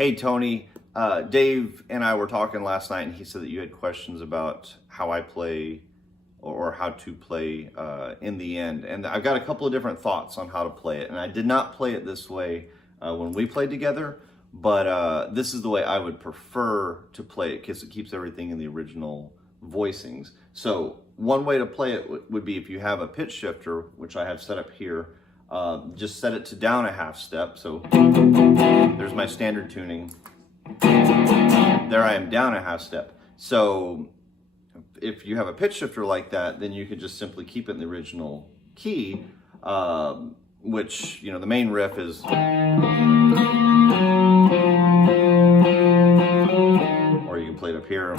Hey, Tony. Dave and I were talking last night, and he said that you had questions about how I play or how to play in the end. And I've got a couple of different thoughts on how to play it. And I did not play it this way when we played together, but this is the way I would prefer to play it because it keeps everything in the original voicings. So one way to play it would be if you have a pitch shifter, which I have set up here, just set it to down a half step. So there's my standard tuning. There I am down a half step. So if you have a pitch shifter like that, then you can just simply keep it in the original key, which, you know, the main riff is, or you can play it up here.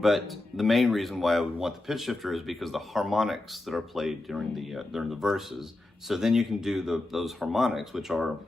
But the main reason why I would want the pitch shifter is because the harmonics that are played during the verses. So then you can do those harmonics, which are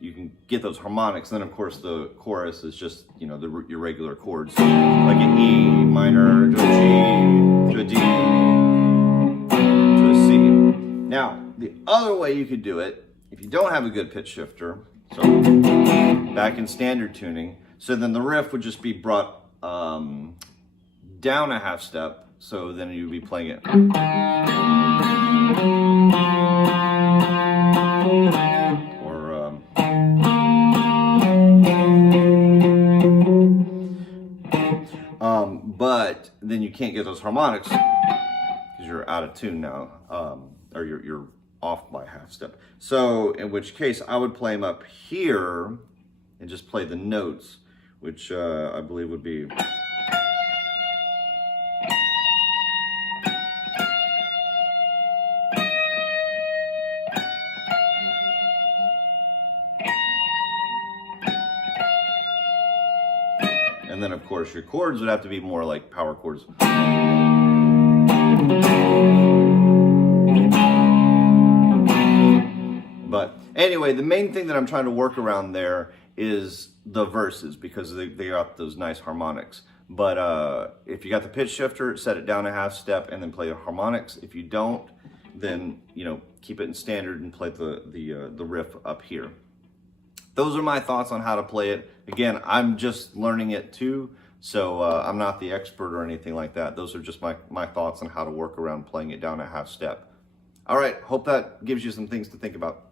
you can get those harmonics. Then of course the chorus is just, you know, your regular chords, like an E minor to a G to a D to a C. Now the other way you could do it, if you don't have a good pitch shifter, so back in standard tuning, so then the riff would just be brought down a half step, so then you'd be playing it. But then you can't get those harmonics because you're out of tune now, or you're off by half step. So in which case I would play them up here and just play the notes, which I believe would be. And then of course your chords would have to be more like power chords. But anyway, the main thing that I'm trying to work around there is the verses, because they got those nice harmonics. But if you got the pitch shifter, set it down a half step and then play the harmonics. If you don't, then, you know, keep it in standard and play the riff up here. Those are my thoughts on how to play it. Again, I'm just learning it too, so I'm not the expert or anything like that. Those are just my thoughts on how to work around playing it down a half step. All right, hope that gives you some things to think about.